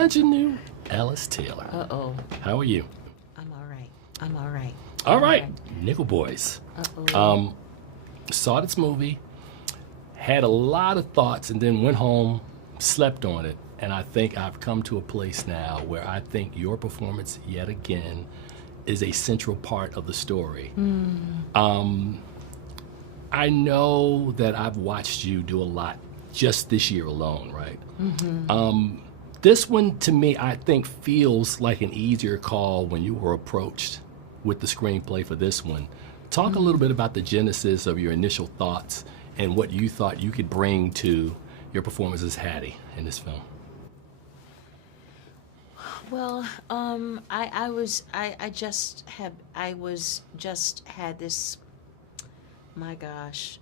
Aunjanue Ellis-Taylor. Uh-oh. How are you? I'm all right. I'm all right. All right, Nickel Boys. Uh-oh. Saw this movie, had a lot of thoughts, and then went home, slept on it, and I think I've come to a place now where I think your performance, yet again, is a central part of the story. I know that I've watched you do a lot just this year alone, right? This one, to me, I think feels like an easier call when you were approached with the screenplay for this one. Talk a little bit about the genesis of your initial thoughts and what you thought you could bring to your performance as Hattie in this film. Well, I was just had this, my gosh,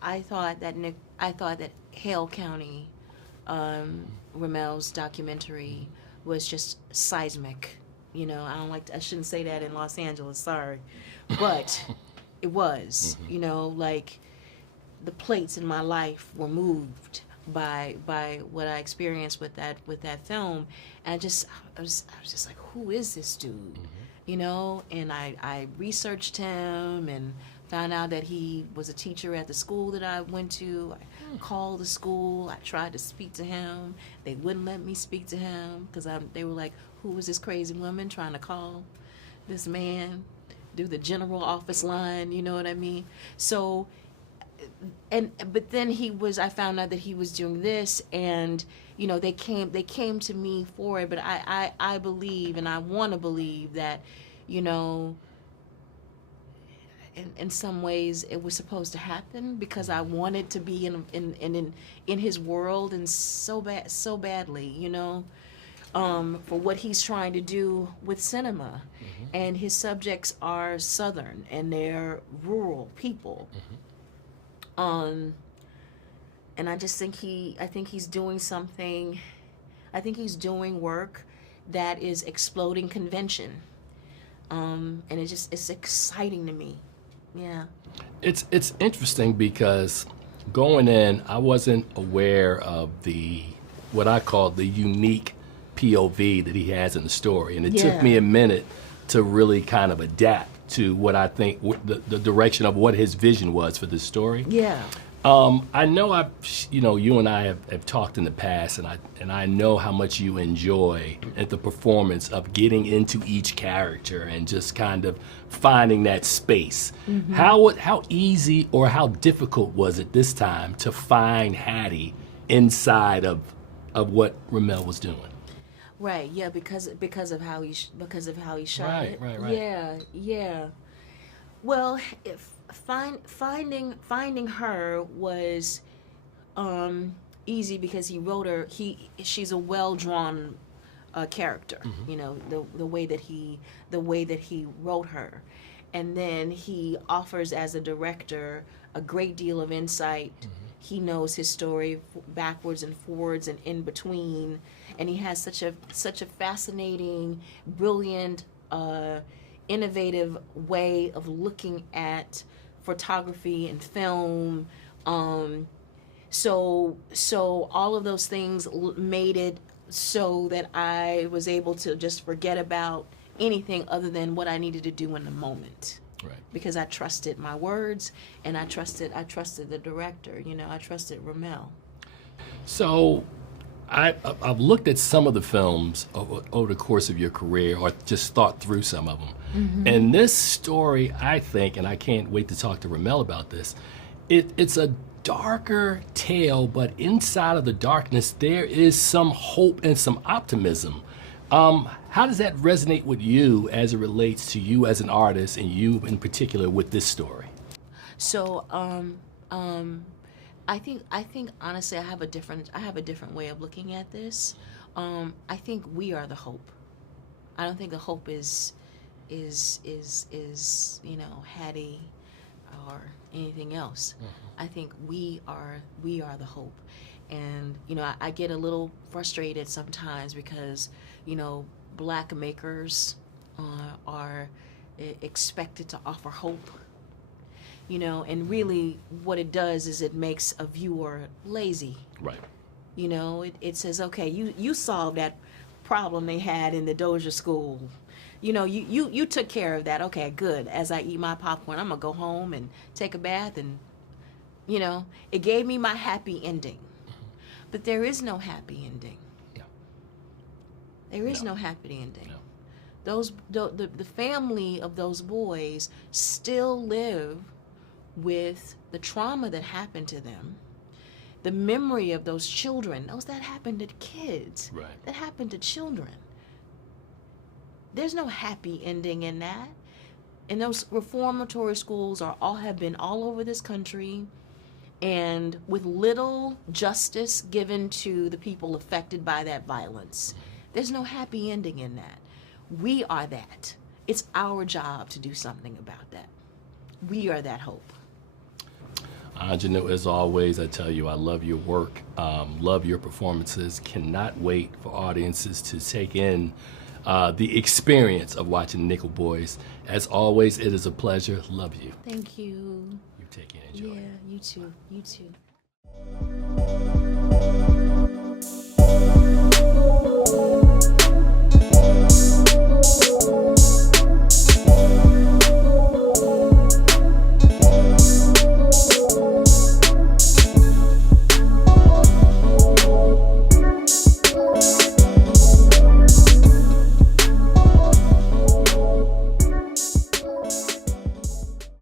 I thought that Hale County, Ramel's documentary was just seismic. You know, I shouldn't say that in Los Angeles, sorry. But it was, you know, like the plates in my life were moved by what I experienced with that film. And I was just like, who is this dude? You know, and I researched him and found out that he was a teacher at the school that I went to. I called the school. I tried to speak to him. They wouldn't let me speak to him because they were like, who was this crazy woman trying to call this man, do the general office line, you know what I mean? So, but then I found out that he was doing this, and you know, they came to me for it, but I believe, and I want to believe that, you know, in some ways it was supposed to happen because I wanted to be in his world, and so badly, you know, for what he's trying to do with cinema. And his subjects are Southern and they're rural people. And I just think he's doing something. I think he's doing work that is exploding convention. And it's exciting to me. Yeah. It's interesting because going in, I wasn't aware of what I call the unique POV that he has in the story, and it took me a minute to really kind of adapt to what I think the direction of what his vision was for this story. Yeah. I know you and I have talked in the past, and I know how much you enjoy at the performance of getting into each character and just kind of finding that space. How easy or how difficult was it this time to find Hattie inside of what Ramel was doing? Right. Yeah. Because of how he shot it. Right. Yeah. Well, finding her was easy because he wrote her. She's a well drawn character. You know, the way that he wrote her, and then he offers as a director a great deal of insight. He knows his story backwards and forwards and in between, and he has such a fascinating, brilliant, innovative way of looking at photography and film. So all of those things made it so that I was able to just forget about anything other than what I needed to do in the moment. Right. Because I trusted my words, and I trusted the director. You know, I trusted Ramel. So, I've looked at some of the films over the course of your career, or just thought through some of them. And this story, I think, and I can't wait to talk to Ramel about this, it's a darker tale, but inside of the darkness, there is some hope and some optimism. How does that resonate with you as it relates to you as an artist, and you in particular with this story? So, I think honestly, I have a different way of looking at this. I think we are the hope. I don't think the hope is you know, Hattie or anything else. I think we are the hope. And you know, I get a little frustrated sometimes because, you know, black makers are expected to offer hope, you know, and really what it does is it makes a viewer lazy. Right. You know, it says, okay, you solved that problem they had in the Dozier school. You know, you took care of that. Okay, good. As I eat my popcorn, I'm going to go home and take a bath, and, you know, it gave me my happy ending. But there is no happy ending. Yeah. There is No. no happy ending. No. The family of those boys still live with the trauma that happened to them, the memory of those children. Those that happened to kids, Right. that happened to children. There's no happy ending in that. And those reformatory schools have been all over this country, and with little justice given to the people affected by that violence. There's no happy ending in that. We are that. It's our job to do something about that. We are that hope. Aunjanue, as always, I tell you, I love your work, love your performances. Cannot wait for audiences to take in the experience of watching Nickel Boys. As always, it is a pleasure. Love you. Thank you. You take care. Enjoy. Yeah, you too. You too.